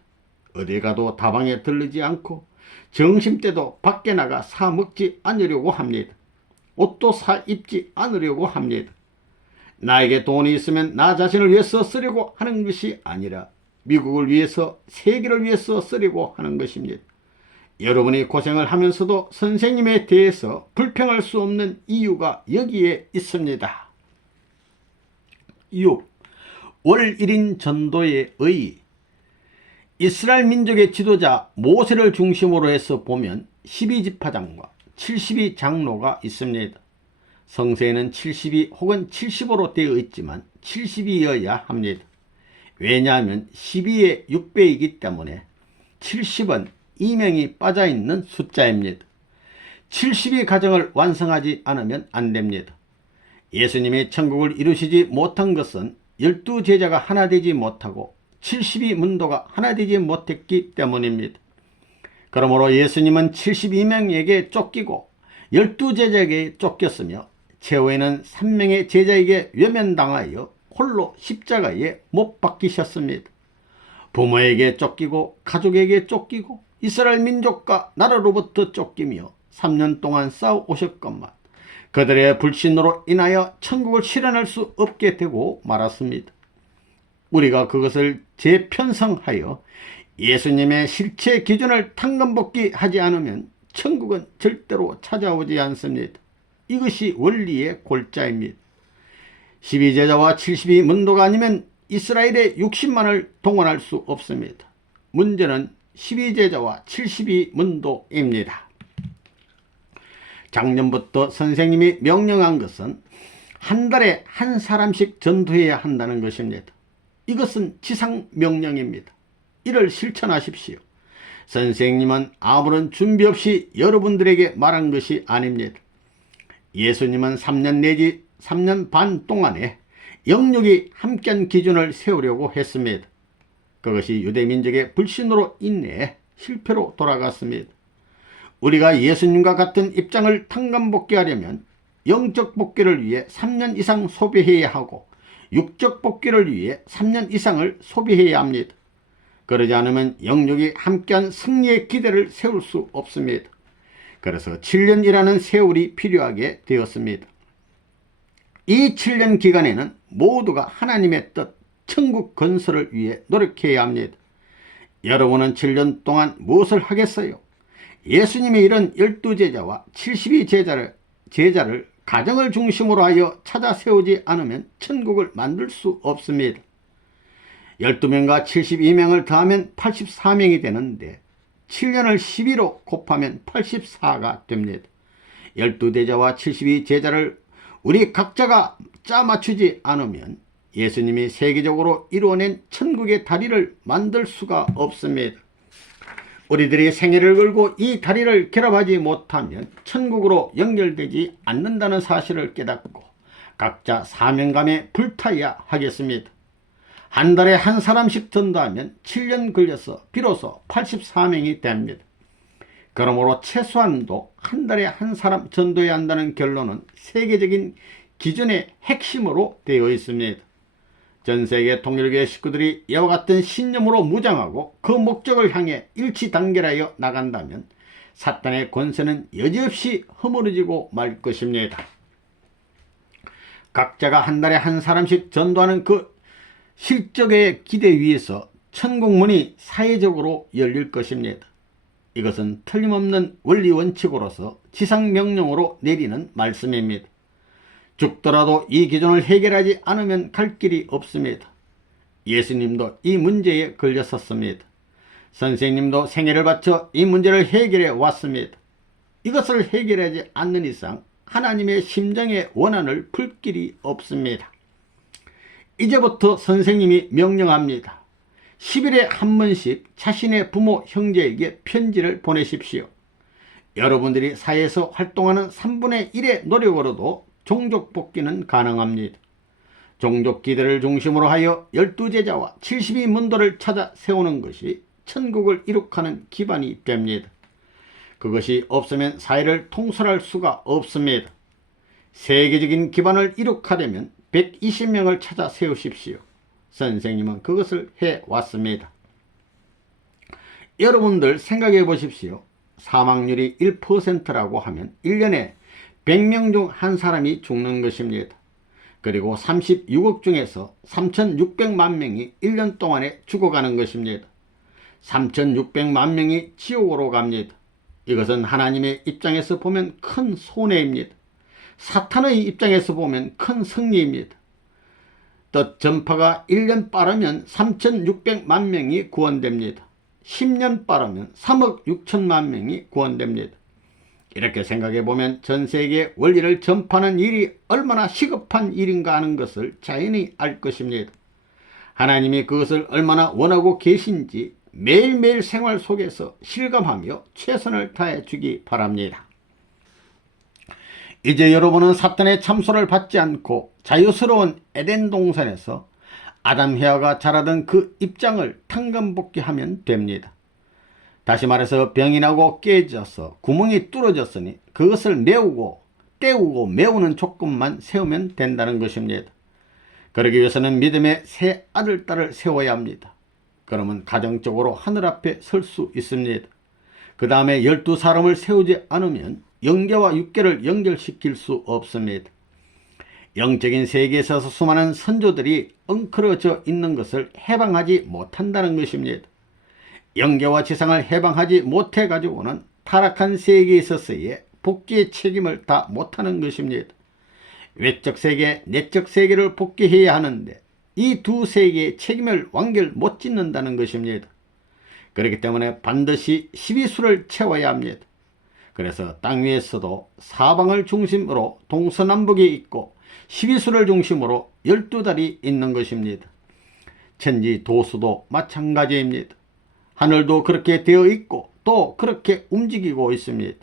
어디 가도 다방에 들르지 않고 점심때도 밖에 나가 사 먹지 않으려고 합니다. 옷도 사 입지 않으려고 합니다. 나에게 돈이 있으면 나 자신을 위해서 쓰려고 하는 것이 아니라 미국을 위해서, 세계를 위해서 쓰려고 하는 것입니다. 여러분이 고생을 하면서도 선생님에 대해서 불평할 수 없는 이유가 여기에 있습니다. 6. 월 1인 전도의 의의. 이스라엘 민족의 지도자 모세를 중심으로 해서 보면 12지파장과 72장로가 있습니다. 성서에는 72 혹은 75로 되어 있지만 70이어야 합니다. 왜냐하면 12의 6배이기 때문에 70은 이명이 빠져있는 숫자입니다. 70이 가정을 완성하지 않으면 안됩니다. 예수님이 천국을 이루시지 못한 것은 12제자가 하나 되지 못하고 72문도가 하나 되지 못했기 때문입니다. 그러므로 예수님은 72명에게 쫓기고 12제자에게 쫓겼으며 최후에는 3명의 제자에게 외면당하여 홀로 십자가에 못 박히셨습니다. 부모에게 쫓기고 가족에게 쫓기고 이스라엘 민족과 나라로부터 쫓기며 3년 동안 싸워 오셨건만 그들의 불신으로 인하여 천국을 실현할 수 없게 되고 말았습니다. 우리가 그것을 재편성하여 예수님의 실체 기준을 탕감복귀하지 않으면 천국은 절대로 찾아오지 않습니다. 이것이 원리의 골자입니다. 12제자와 72문도가 아니면 이스라엘의 60만을 동원할 수 없습니다. 문제는 12제자와 72문도입니다. 작년부터 선생님이 명령한 것은 한 달에 한 사람씩 전도해야 한다는 것입니다. 이것은 지상명령입니다. 이를 실천하십시오. 선생님은 아무런 준비 없이 여러분들에게 말한 것이 아닙니다. 예수님은 3년 내지 3년 반 동안에 영육이 함께한 기준을 세우려고 했습니다. 그것이 유대민족의 불신으로 인해 실패로 돌아갔습니다. 우리가 예수님과 같은 입장을 탕감복귀하려면 영적 복귀를 위해 3년 이상 소비해야 하고 육적 복귀를 위해 3년 이상을 소비해야 합니다. 그러지 않으면 영육이 함께한 승리의 기대를 세울 수 없습니다. 그래서 7년이라는 세월이 필요하게 되었습니다. 이 7년 기간에는 모두가 하나님의 뜻, 천국 건설을 위해 노력해야 합니다. 여러분은 7년 동안 무엇을 하겠어요? 예수님이 이런 12제자와 72제자를 가정을 중심으로 하여 찾아 세우지 않으면 천국을 만들 수 없습니다. 12명과 72명을 더하면 84명이 되는데 7년을 12로 곱하면 84가 됩니다. 12제자와 72제자를 우리 각자가 짜맞추지 않으면 예수님이 세계적으로 이루어낸 천국의 다리를 만들 수가 없습니다. 우리들이 생애를 걸고 이 다리를 결합하지 못하면 천국으로 연결되지 않는다는 사실을 깨닫고 각자 사명감에 불타야 하겠습니다. 한 달에 한 사람씩 전도하면 7년 걸려서 비로소 84명이 됩니다. 그러므로 최소한도 한 달에 한 사람 전도해야 한다는 결론은 세계적인 기준의 핵심으로 되어 있습니다. 전세계 통일교회 식구들이 이와 같은 신념으로 무장하고 그 목적을 향해 일치단결하여 나간다면 사탄의 권세는 여지없이 허물어지고 말 것입니다. 각자가 한 달에 한 사람씩 전도하는 그 실적의 기대 위에서 천국문이 사회적으로 열릴 것입니다. 이것은 틀림없는 원리 원칙으로서 지상명령으로 내리는 말씀입니다. 죽더라도 이 기준을 해결하지 않으면 갈 길이 없습니다. 예수님도 이 문제에 걸렸었습니다. 선생님도 생애를 바쳐 이 문제를 해결해 왔습니다. 이것을 해결하지 않는 이상 하나님의 심정의 원한을 풀 길이 없습니다. 이제부터 선생님이 명령합니다. 10일에 한 번씩 자신의 부모 형제에게 편지를 보내십시오. 여러분들이 사회에서 활동하는 3분의 1의 노력으로도 종족 복귀는 가능합니다. 종족 기대를 중심으로 하여 12제자와 72문도를 찾아 세우는 것이 천국을 이룩하는 기반이 됩니다. 그것이 없으면 사회를 통솔할 수가 없습니다. 세계적인 기반을 이룩하려면 120명을 찾아 세우십시오. 선생님은 그것을 해왔습니다. 여러분들 생각해 보십시오. 사망률이 1%라고 하면 1년에 100명 중 한 사람이 죽는 것입니다. 그리고 36억 중에서 3,600만 명이 1년 동안에 죽어가는 것입니다. 3,600만 명이 지옥으로 갑니다. 이것은 하나님의 입장에서 보면 큰 손해입니다. 사탄의 입장에서 보면 큰 승리입니다. 또 전파가 1년 빠르면 3,600만 명이 구원됩니다. 10년 빠르면 3억 6천만 명이 구원됩니다. 이렇게 생각해보면 전 세계에 원리를 전파하는 일이 얼마나 시급한 일인가 하는 것을 자연히 알 것입니다. 하나님이 그것을 얼마나 원하고 계신지 매일매일 생활 속에서 실감하며 최선을 다해 주기 바랍니다. 이제 여러분은 사탄의 참소를 받지 않고 자유스러운 에덴 동산에서 아담 해와가 자라던 그 입장을 탕감복귀하면 됩니다. 다시 말해서 병이 나고 깨져서 구멍이 뚫어졌으니 그것을 메우고 때우고 메우는 조건만 세우면 된다는 것입니다. 그러기 위해서는 믿음의 새 아들, 딸을 세워야 합니다. 그러면 가정적으로 하늘 앞에 설 수 있습니다. 그 다음에 12사람을 세우지 않으면 영계와 육계를 연결시킬 수 없습니다. 영적인 세계에 있어서 수많은 선조들이 엉클어져 있는 것을 해방하지 못한다는 것입니다. 영계와 지상을 해방하지 못해 가지고는 타락한 세계에 있어서의 복귀의 책임을 다 못하는 것입니다. 외적 세계, 내적 세계를 복귀해야 하는데 이 두 세계의 책임을 완결 못 짓는다는 것입니다. 그렇기 때문에 반드시 12수를 채워야 합니다. 그래서 땅 위에서도 사방을 중심으로 동서남북이 있고 12수를 중심으로 12달이 있는 것입니다. 천지 도수도 마찬가지입니다. 하늘도 그렇게 되어 있고 또 그렇게 움직이고 있습니다.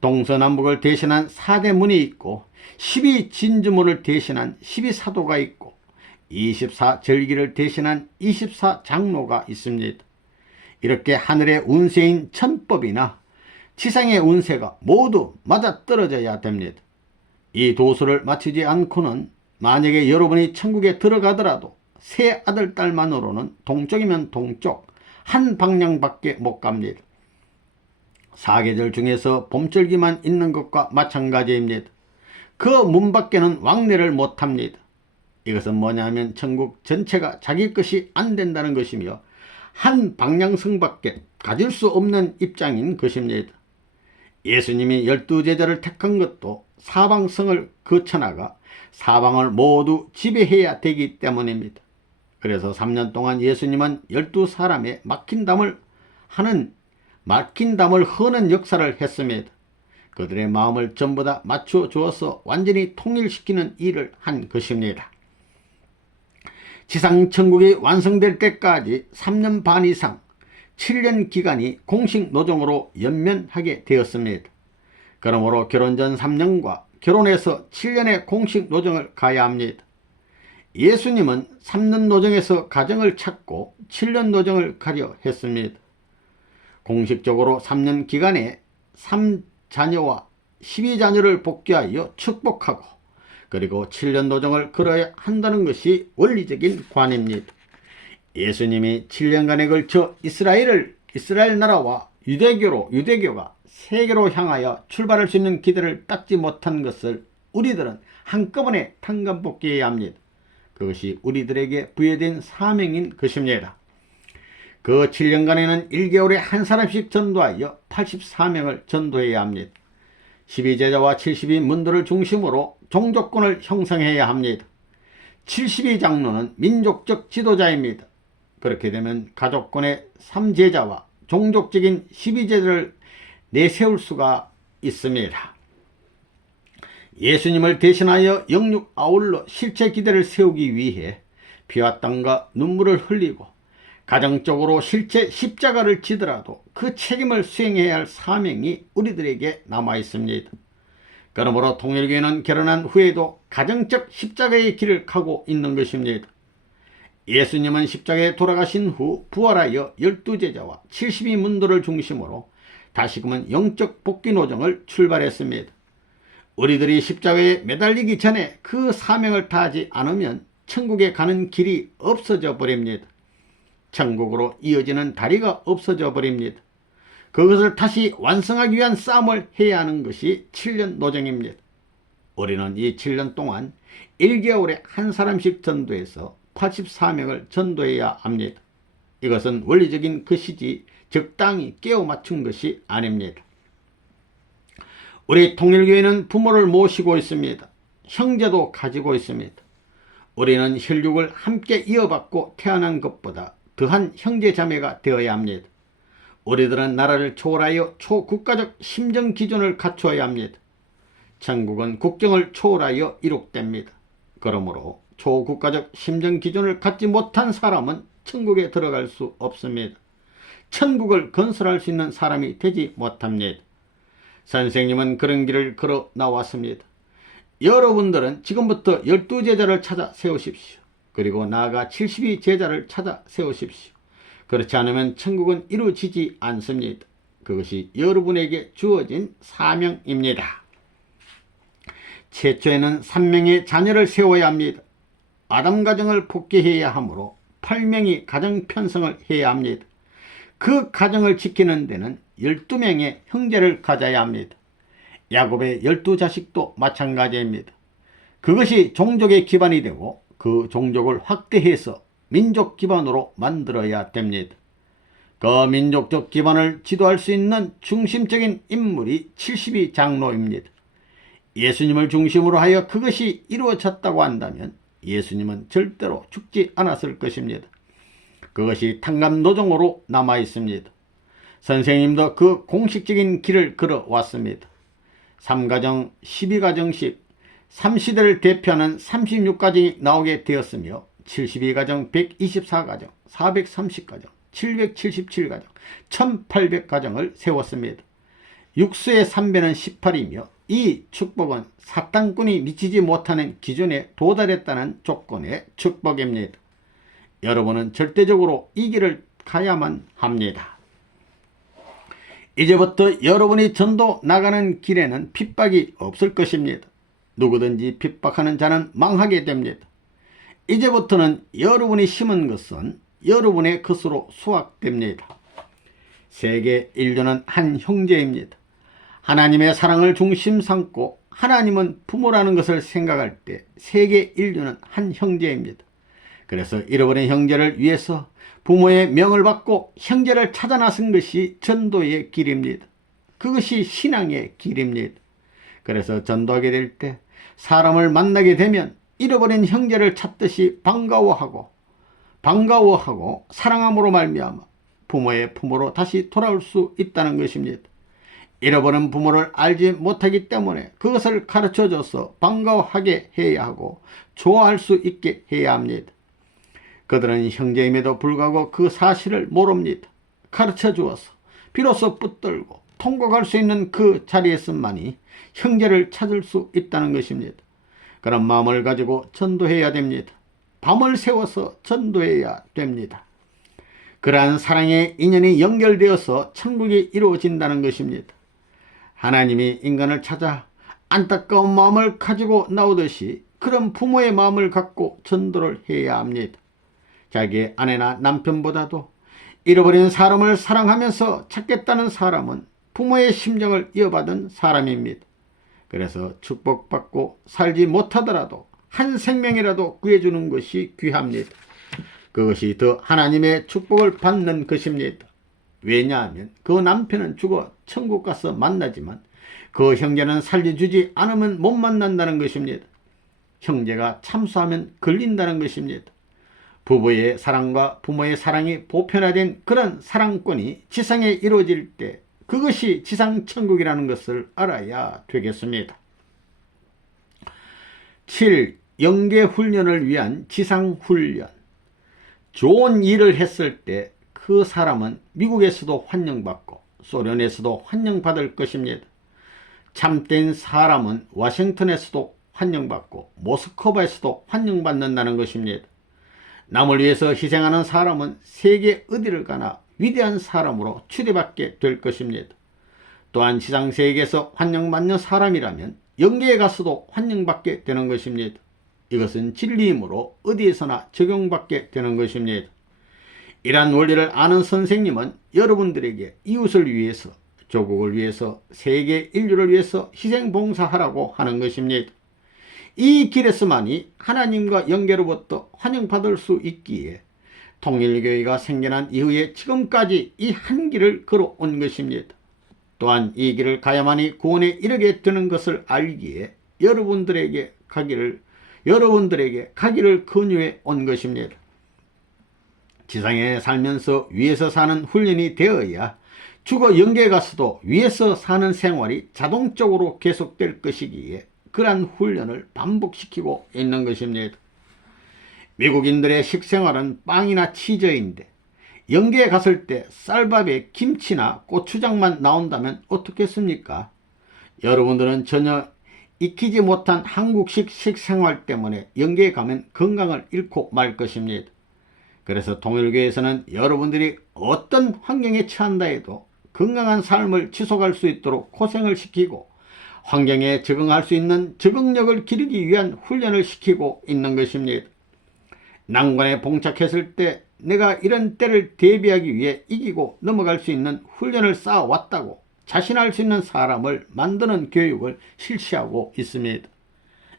동서남북을 대신한 4대 문이 있고 12진주문을 대신한 12사도가 있고 24절기를 대신한 24장로가 있습니다. 이렇게 하늘의 운세인 천법이나 지상의 운세가 모두 맞아떨어져야 됩니다. 이 도수를 맞추지 않고는 만약에 여러분이 천국에 들어가더라도 새 아들, 딸만으로는 동쪽이면 동쪽 한 방향밖에 못 갑니다. 사계절 중에서 봄절기만 있는 것과 마찬가지입니다. 그 문 밖에는 왕래를 못합니다. 이것은 뭐냐면 천국 전체가 자기 것이 안 된다는 것이며 한 방향성밖에 가질 수 없는 입장인 것입니다. 예수님이 12제자를 택한 것도 사방성을 거쳐나가 사방을 모두 지배해야 되기 때문입니다. 그래서 3년 동안 예수님은 12사람의 막힌 담을 허는 역사를 했습니다. 그들의 마음을 전부 다 맞춰 주어서 완전히 통일시키는 일을 한 것입니다. 지상 천국이 완성될 때까지 3년 반 이상 7년 기간이 공식 노정으로 연면하게 되었습니다. 그러므로 결혼 전 3년과 결혼해서 7년의 공식 노정을 가야 합니다. 예수님은 3년 노정에서 가정을 찾고 7년 노정을 가려 했습니다. 공식적으로 3년 기간에 3자녀와 12자녀를 복귀하여 축복하고 그리고 7년 노정을 걸어야 한다는 것이 원리적인 관입니다. 예수님이 7년간에 걸쳐 이스라엘 나라와 유대교가 세계로 향하여 출발할 수 있는 기대를 닦지 못한 것을 우리들은 한꺼번에 탕감복귀해야 합니다. 그것이 우리들에게 부여된 사명인 것입니다. 그 7년간에는 1개월에 한 사람씩 전도하여 84명을 전도해야 합니다. 12제자와 72문도를 중심으로 종족권을 형성해야 합니다. 72장로는 민족적 지도자입니다. 그렇게 되면 가족권의 3제자와 종족적인 12제자를 내세울 수가 있습니다. 예수님을 대신하여 영육 아울러 실제 기대를 세우기 위해 피와 땀과 눈물을 흘리고 가정적으로 실제 십자가를 지더라도 그 책임을 수행해야 할 사명이 우리들에게 남아 있습니다. 그러므로 통일교회는 결혼한 후에도 가정적 십자가의 길을 가고 있는 것입니다. 예수님은 십자가에 돌아가신 후 부활하여 12제자와 72문도를 중심으로 다시금은 영적 복귀 노정을 출발했습니다. 우리들이 십자가에 매달리기 전에 그 사명을 다하지 않으면 천국에 가는 길이 없어져 버립니다. 천국으로 이어지는 다리가 없어져 버립니다. 그것을 다시 완성하기 위한 싸움을 해야 하는 것이 7년 노정입니다. 우리는 이 7년 동안 1개월에 한 사람씩 전도해서 84명을 전도해야 합니다. 이것은 원리적인 것이지 적당히 깨워 맞춘 것이 아닙니다. 우리 통일교회는 부모를 모시고 있습니다. 형제도 가지고 있습니다. 우리는 혈육을 함께 이어받고 태어난 것보다 더한 형제자매가 되어야 합니다. 우리들은 나라를 초월하여 초국가적 심정 기준을 갖추어야 합니다. 천국은 국경을 초월하여 이룩됩니다. 그러므로 초국가적 심정 기준을 갖지 못한 사람은 천국에 들어갈 수 없습니다. 천국을 건설할 수 있는 사람이 되지 못합니다. 선생님은 그런 길을 걸어 나왔습니다. 여러분들은 지금부터 12제자를 찾아 세우십시오. 그리고 나아가 72제자를 찾아 세우십시오. 그렇지 않으면 천국은 이루어지지 않습니다. 그것이 여러분에게 주어진 사명입니다. 최초에는 3명의 자녀를 세워야 합니다. 아담 가정을 복귀해야 하므로 8명이 가정 편성을 해야 합니다. 그 가정을 지키는 데는 12명의 형제를 가져야 합니다. 야곱의 12자식도 마찬가지입니다. 그것이 종족의 기반이 되고 그 종족을 확대해서 민족 기반으로 만들어야 됩니다. 그 민족적 기반을 지도할 수 있는 중심적인 인물이 72장로입니다. 예수님을 중심으로 하여 그것이 이루어졌다고 한다면 예수님은 절대로 죽지 않았을 것입니다. 그것이 탕감노정으로 남아있습니다. 선생님도 그 공식적인 길을 걸어왔습니다. 3가정, 12가정씩 3시대를 대표하는 36가정이 나오게 되었으며 72가정, 124가정, 430가정, 777가정, 1800가정을 세웠습니다. 육수의 3배는 18이며 이 축복은 사탄꾼이 미치지 못하는 기준에 도달했다는 조건의 축복입니다. 여러분은 절대적으로 이 길을 가야만 합니다. 이제부터 여러분이 전도 나가는 길에는 핍박이 없을 것입니다. 누구든지 핍박하는 자는 망하게 됩니다. 이제부터는 여러분이 심은 것은 여러분의 것으로 수확됩니다. 세계 인류는 한 형제입니다. 하나님의 사랑을 중심 삼고 하나님은 부모라는 것을 생각할 때 세계 인류는 한 형제입니다. 그래서 잃어버린 형제를 위해서 부모의 명을 받고 형제를 찾아 나선 것이 전도의 길입니다. 그것이 신앙의 길입니다. 그래서 전도하게 될 때 사람을 만나게 되면 잃어버린 형제를 찾듯이 반가워하고 사랑함으로 말미암아 부모의 품으로 다시 돌아올 수 있다는 것입니다. 잃어버린 부모를 알지 못하기 때문에 그것을 가르쳐줘서 반가워하게 해야 하고 좋아할 수 있게 해야 합니다. 그들은 형제임에도 불구하고 그 사실을 모릅니다. 가르쳐 주어서 비로소 붙들고 통곡할 수 있는 그 자리에서만이 형제를 찾을 수 있다는 것입니다. 그런 마음을 가지고 전도해야 됩니다. 밤을 새워서 전도해야 됩니다. 그러한 사랑의 인연이 연결되어서 천국이 이루어진다는 것입니다. 하나님이 인간을 찾아 안타까운 마음을 가지고 나오듯이 그런 부모의 마음을 갖고 전도를 해야 합니다. 자기의 아내나 남편보다도 잃어버린 사람을 사랑하면서 찾겠다는 사람은 부모의 심정을 이어받은 사람입니다. 그래서 축복받고 살지 못하더라도 한 생명이라도 구해주는 것이 귀합니다. 그것이 더 하나님의 축복을 받는 것입니다. 왜냐하면 그 남편은 죽어 천국 가서 만나지만 그 형제는 살려주지 않으면 못 만난다는 것입니다. 형제가 참수하면 걸린다는 것입니다. 부부의 사랑과 부모의 사랑이 보편화된 그런 사랑권이 지상에 이루어질 때 그것이 지상천국이라는 것을 알아야 되겠습니다. 7. 영계훈련을 위한 지상훈련. 좋은 일을 했을 때 그 사람은 미국에서도 환영받고 소련에서도 환영받을 것입니다. 참된 사람은 워싱턴에서도 환영받고 모스크바에서도 환영받는다는 것입니다. 남을 위해서 희생하는 사람은 세계 어디를 가나 위대한 사람으로 추대받게 될 것입니다. 또한 지상세계에서 환영받는 사람이라면 영계에 가서도 환영받게 되는 것입니다. 이것은 진리이므로 어디에서나 적용받게 되는 것입니다. 이러한 원리를 아는 선생님은 여러분들에게 이웃을 위해서, 조국을 위해서, 세계 인류를 위해서 희생봉사하라고 하는 것입니다. 이 길에서만이 하나님과 연계로부터 환영받을 수 있기에 통일교회가 생겨난 이후에 지금까지 이 한 길을 걸어온 것입니다. 또한 이 길을 가야만이 구원에 이르게 되는 것을 알기에 여러분들에게 가기를 권유해 온 것입니다. 지상에 살면서 위에서 사는 훈련이 되어야 죽어 영계에 가서도 위에서 사는 생활이 자동적으로 계속될 것이기에 그러한 훈련을 반복시키고 있는 것입니다. 미국인들의 식생활은 빵이나 치즈인데 영계에 갔을 때 쌀밥에 김치나 고추장만 나온다면 어떻겠습니까? 여러분들은 전혀 익히지 못한 한국식 식생활 때문에 영계에 가면 건강을 잃고 말 것입니다. 그래서 통일교에서는 여러분들이 어떤 환경에 처한다 해도 건강한 삶을 지속할 수 있도록 고생을 시키고 환경에 적응할 수 있는 적응력을 기르기 위한 훈련을 시키고 있는 것입니다. 난관에 봉착했을 때 내가 이런 때를 대비하기 위해 이기고 넘어갈 수 있는 훈련을 쌓아왔다고 자신할 수 있는 사람을 만드는 교육을 실시하고 있습니다.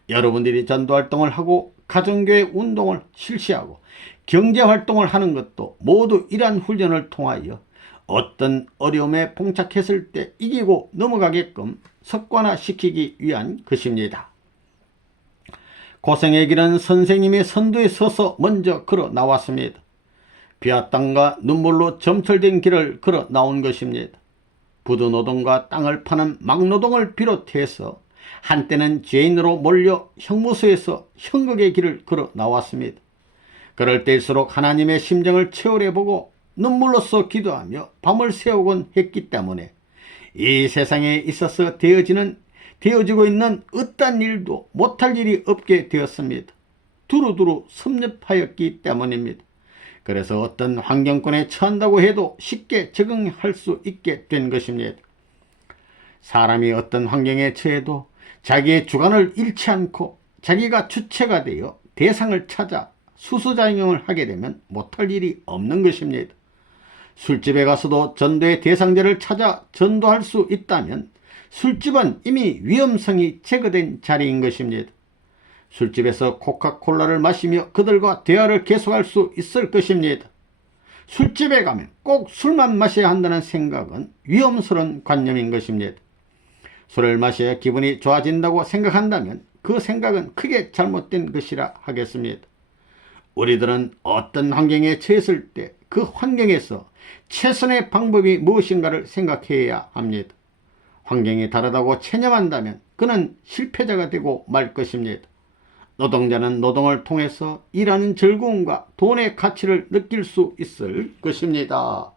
여러분들이 전도활동을 하고 가정교회 운동을 실시하고 경제활동을 하는 것도 모두 이러한 훈련을 통하여 어떤 어려움에 봉착했을 때 이기고 넘어가게끔 습관화시키기 위한 것입니다. 고생의 길은 선생님의 선두에 서서 먼저 걸어 나왔습니다. 비와 땀과 눈물로 점철된 길을 걸어 나온 것입니다. 부두노동과 땅을 파는 막노동을 비롯해서 한때는 죄인으로 몰려 형무소에서 형극의 길을 걸어 나왔습니다. 그럴 때일수록 하나님의 심정을 체험해보고 눈물로써 기도하며 밤을 새우곤 했기 때문에 이 세상에 있어서 되어지고 있는 어떤 일도 못할 일이 없게 되었습니다. 두루두루 섭렵하였기 때문입니다. 그래서 어떤 환경권에 처한다고 해도 쉽게 적응할 수 있게 된 것입니다. 사람이 어떤 환경에 처해도 자기의 주관을 잃지 않고 자기가 주체가 되어 대상을 찾아 수수작용을 하게 되면 못할 일이 없는 것입니다. 술집에 가서도 전도의 대상자를 찾아 전도할 수 있다면 술집은 이미 위험성이 제거된 자리인 것입니다. 술집에서 코카콜라를 마시며 그들과 대화를 계속할 수 있을 것입니다. 술집에 가면 꼭 술만 마셔야 한다는 생각은 위험스러운 관념인 것입니다. 술을 마셔야 기분이 좋아진다고 생각한다면 그 생각은 크게 잘못된 것이라 하겠습니다. 우리들은 어떤 환경에 처했을 때 그 환경에서 최선의 방법이 무엇인가를 생각해야 합니다. 환경이 다르다고 체념한다면 그는 실패자가 되고 말 것입니다. 노동자는 노동을 통해서 일하는 즐거움과 돈의 가치를 느낄 수 있을 것입니다.